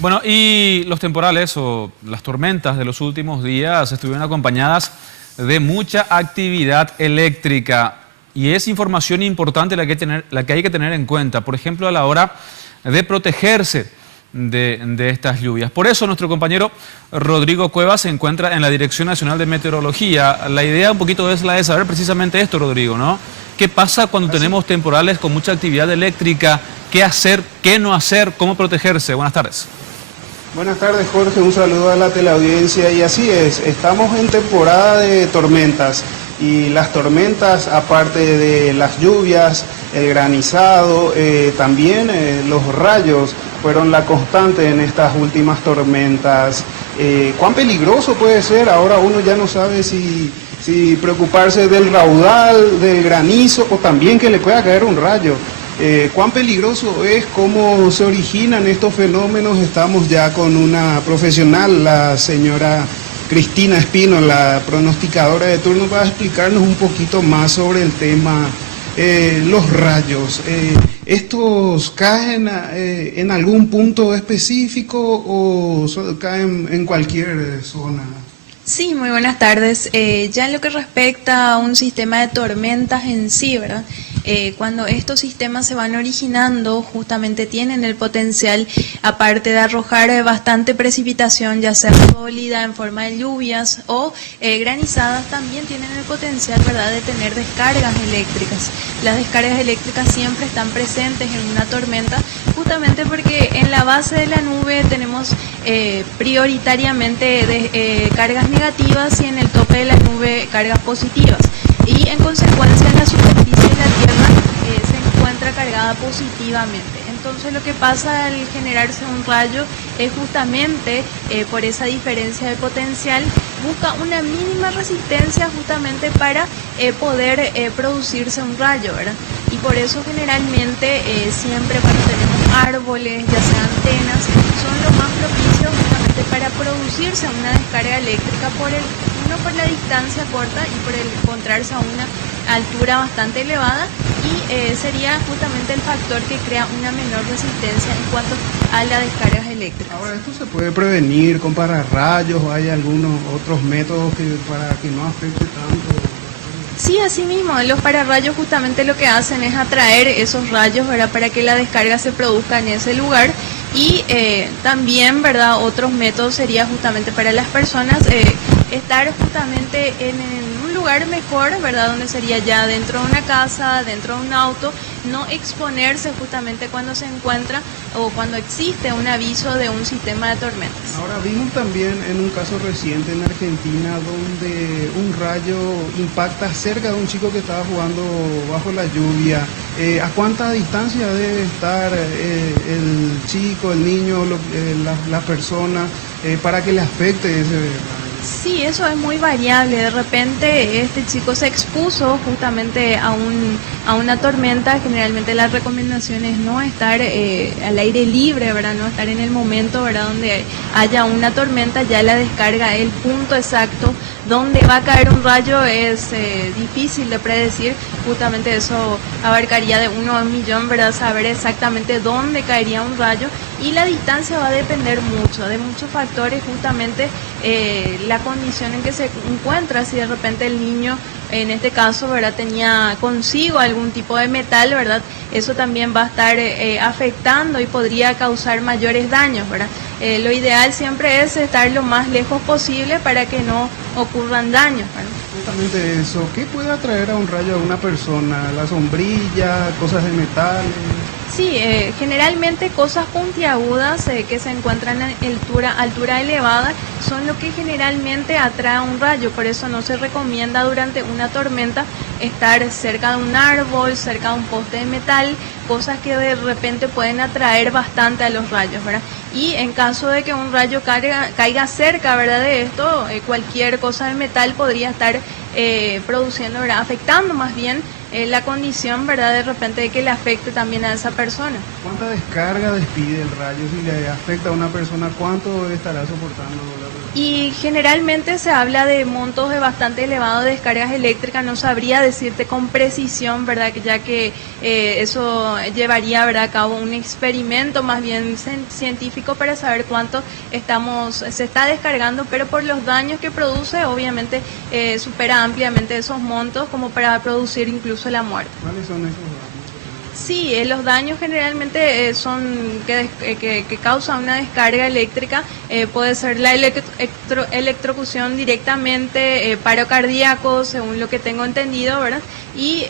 Bueno, y los temporales o las tormentas de los últimos días estuvieron acompañadas de mucha actividad eléctrica y es información importante la que hay que tener en cuenta, por ejemplo, a la hora de protegerse de estas lluvias. Por eso nuestro compañero Rodrigo Cuevas se encuentra en la Dirección Nacional de Meteorología. La idea un poquito es la de saber precisamente esto, Rodrigo, ¿no? ¿Qué pasa cuando tenemos temporales con mucha actividad eléctrica? ¿Qué hacer? ¿Qué no hacer? ¿Cómo protegerse? Buenas tardes. Buenas tardes, Jorge, un saludo a la teleaudiencia y así es, estamos en temporada de tormentas y las tormentas, aparte de las lluvias, el granizado, también los rayos fueron la constante en estas últimas tormentas. ¿Cuán peligroso puede ser? Ahora uno ya no sabe si preocuparse del raudal, del granizo o también que le pueda caer un rayo. ¿Cuán peligroso es? ¿Cómo se originan estos fenómenos? Estamos ya con una profesional, la señora Cristina Espino, la pronosticadora de turno, para explicarnos un poquito más sobre el tema, los rayos. ¿Estos caen en algún punto específico o caen en cualquier zona? Sí, muy buenas tardes. Ya en lo que respecta a un sistema de tormentas en sí, ¿verdad? Cuando estos sistemas se van originando, justamente tienen el potencial, aparte de arrojar bastante precipitación, ya sea sólida en forma de lluvias o granizadas, también tienen el potencial, ¿verdad?, de tener descargas eléctricas. Las descargas eléctricas siempre están presentes en una tormenta, justamente porque en la base de la nube tenemos prioritariamente cargas negativas y en el tope de la nube cargas positivas. Y en consecuencia la superficie de la Tierra se encuentra cargada positivamente. Entonces lo que pasa al generarse un rayo es justamente por esa diferencia de potencial, busca una mínima resistencia justamente para poder producirse un rayo, ¿verdad? Y por eso generalmente siempre cuando tenemos árboles, ya sean antenas, son los más propicios justamente para producirse una descarga eléctrica por la distancia corta y por el encontrarse a una altura bastante elevada y sería justamente el factor que crea una menor resistencia en cuanto a las descargas eléctricas. Ahora, ¿esto se puede prevenir con pararrayos o hay algunos otros métodos para que no afecte tanto? Sí, así mismo, los pararrayos justamente lo que hacen es atraer esos rayos, ¿verdad?, para que la descarga se produzca en ese lugar. Y también, ¿verdad?, otros métodos sería justamente para las personas estar justamente en un lugar mejor, ¿verdad?, donde sería ya dentro de una casa, dentro de un auto, no exponerse justamente cuando se encuentra o cuando existe un aviso de un sistema de tormentas. Ahora vimos también en un caso reciente en Argentina donde un rayo impacta cerca de un chico que estaba jugando bajo la lluvia. ¿A cuánta distancia debe estar el chico, el niño, la persona para que le afecte ese rayo? Sí, eso es muy variable. De repente este chico se expuso justamente a una tormenta. Generalmente la recomendación es no estar al aire libre, ¿verdad? No estar en el momento, ¿verdad?, donde haya una tormenta. Ya la descarga, el punto exacto donde va a caer un rayo es difícil de predecir. Justamente eso abarcaría de 1 a 1 millón, ¿verdad?, saber exactamente dónde caería un rayo. Y la distancia va a depender mucho, de muchos factores, justamente la condición en que se encuentra. Si de repente el niño, en este caso, ¿verdad?, tenía consigo algún tipo de metal, ¿verdad?, eso también va a estar afectando y podría causar mayores daños, ¿verdad? Lo ideal siempre es estar lo más lejos posible para que no ocurran daños, ¿verdad? Justamente eso, ¿qué puede atraer a un rayo a una persona? ¿La sombrilla, cosas de metal? Sí, generalmente cosas puntiagudas que se encuentran en altura elevada son lo que generalmente atrae un rayo. Por eso no se recomienda durante una tormenta estar cerca de un árbol, cerca de un poste de metal, cosas que de repente pueden atraer bastante a los rayos, ¿verdad? Y en caso de que un rayo caiga cerca, ¿verdad?, de esto, cualquier cosa de metal podría estar produciendo, ¿verdad?, afectando más bien la condición, ¿verdad?, de repente de que le afecte también a esa persona. ¿Cuánta descarga despide el rayo? Si le afecta a una persona, ¿cuánto estará soportando la persona? Y generalmente se habla de montos de bastante elevados de descargas eléctricas. No sabría decirte con precisión, ¿verdad? Ya que eso llevaría, ¿verdad?, a cabo un experimento más bien científico para saber cuánto se está descargando, pero por los daños que produce, obviamente supera ampliamente esos montos como para producir incluso la muerte. ¿Cuáles son esos daños? Sí, los daños generalmente son que causa una descarga eléctrica, puede ser la electrocución directamente, paro cardíaco, según lo que tengo entendido, ¿verdad? Y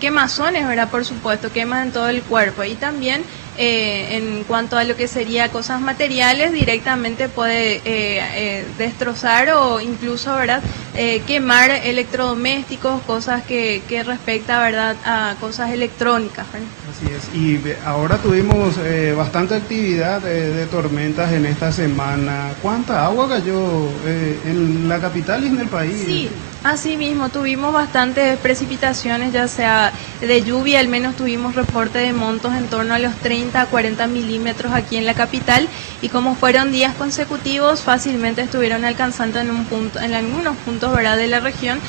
quemazones, ¿verdad? Por supuesto, quemas en todo el cuerpo. Y también en cuanto a lo que sería cosas materiales, directamente puede destrozar o incluso, ¿verdad?, quemar electrodomésticos, cosas que respecta, ¿verdad?, a cosas electrónicas, ¿verdad? Así es, y ahora tuvimos bastante actividad de tormentas en esta semana. ¿Cuánta agua cayó en la capital y en el país? Sí, así mismo, tuvimos bastantes precipitaciones, ya sea de lluvia, al menos tuvimos reporte de montos en torno a los 30 a 40 milímetros aquí en la capital, y como fueron días consecutivos, fácilmente estuvieron alcanzando en algunos puntos, ¿verdad?, de la región,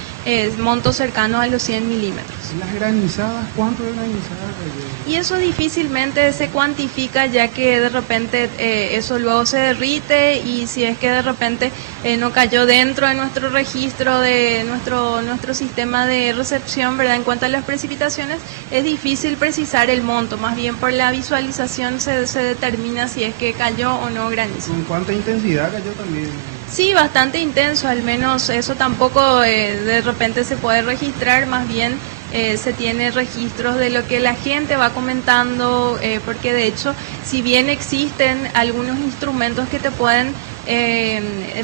montos cercanos a los 100 milímetros. ¿Las granizadas? ¿Cuánto de granizadas cayó? Y eso difícilmente se cuantifica, ya que de repente eso luego se derrite, y si es que de repente no cayó dentro de nuestro registro, de nuestro sistema de recepción, ¿verdad?, en cuanto a las precipitaciones, es difícil precisar el monto. Más bien por la visualización se determina si es que cayó o no granizo. ¿Con cuánta intensidad cayó también? Sí, bastante intenso, al menos eso tampoco de repente se puede registrar, más bien se tiene registros de lo que la gente va comentando, porque de hecho, si bien existen algunos instrumentos que te pueden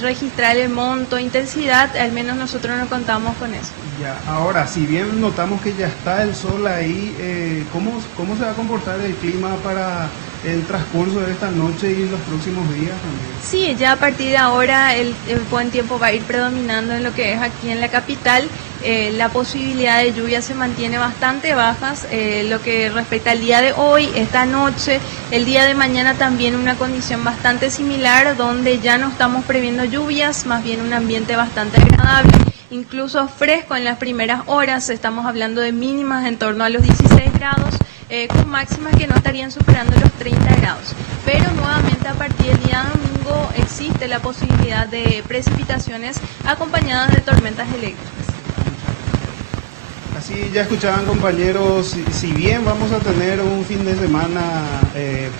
registrar el monto, intensidad, al menos nosotros no contamos con eso. Ya, ahora, si bien notamos que ya está el sol ahí, ¿cómo se va a comportar el clima para el transcurso de esta noche y los próximos días también? Sí, ya a partir de ahora el buen tiempo va a ir predominando en lo que es aquí en la capital. La posibilidad de lluvia se mantiene bastante bajas, lo que respecta al día de hoy, esta noche, el día de mañana también una condición bastante similar, donde ya no estamos previendo lluvias, más bien un ambiente bastante agradable, incluso fresco en las primeras horas. Estamos hablando de mínimas en torno a los 16 grados, con máximas que no estarían superando los 30 grados. Pero nuevamente a partir del día domingo existe la posibilidad de precipitaciones acompañadas de tormentas eléctricas. Así ya escuchaban, compañeros, si bien vamos a tener un fin de semana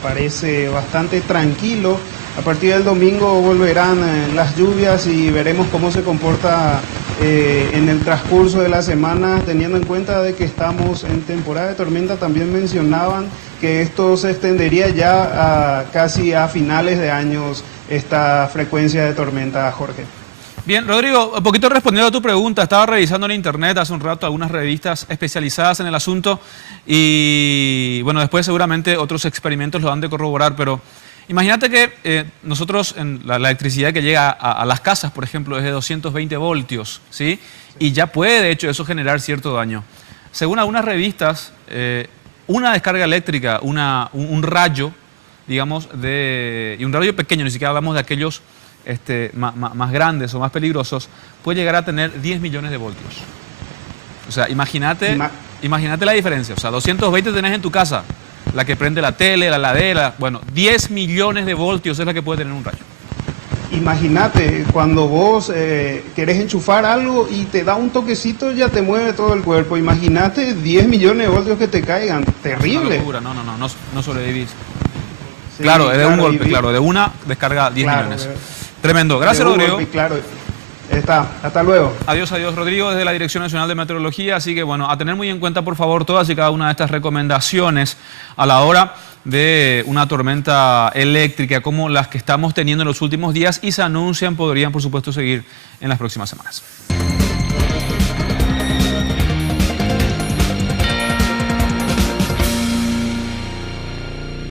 parece bastante tranquilo, a partir del domingo volverán las lluvias y veremos cómo se comporta en el transcurso de la semana, teniendo en cuenta de que estamos en temporada de tormenta. También mencionaban que esto se extendería ya casi a finales de años, esta frecuencia de tormenta, Jorge. Bien, Rodrigo, un poquito respondiendo a tu pregunta, estaba revisando en internet hace un rato algunas revistas especializadas en el asunto y bueno, después seguramente otros experimentos lo han de corroborar, pero imagínate que nosotros, la electricidad que llega a las casas, por ejemplo, es de 220 voltios, ¿sí? Y ya puede, de hecho, eso generar cierto daño. Según algunas revistas, una descarga eléctrica, un rayo, digamos, y un rayo pequeño, ni siquiera hablamos de aquellos más grandes o más peligrosos, puede llegar a tener 10 millones de voltios. O sea, imagínate la diferencia. O sea, 220 tenés en tu casa, la que prende la tele, la heladera, bueno, 10 millones de voltios es la que puede tener un rayo. Imagínate, cuando vos querés enchufar algo y te da un toquecito, ya te mueve todo el cuerpo. Imagínate 10 millones de voltios que te caigan. Terrible. No sobrevivís. Sí, claro, es de un golpe, claro, de una descarga 10 millones. Tremendo. Gracias, Rodrigo. Golpe, claro. Hasta luego. Adiós, Rodrigo, desde la Dirección Nacional de Meteorología. Así que, bueno, a tener muy en cuenta, por favor, todas y cada una de estas recomendaciones a la hora de una tormenta eléctrica como las que estamos teniendo en los últimos días y se anuncian, podrían, por supuesto, seguir en las próximas semanas.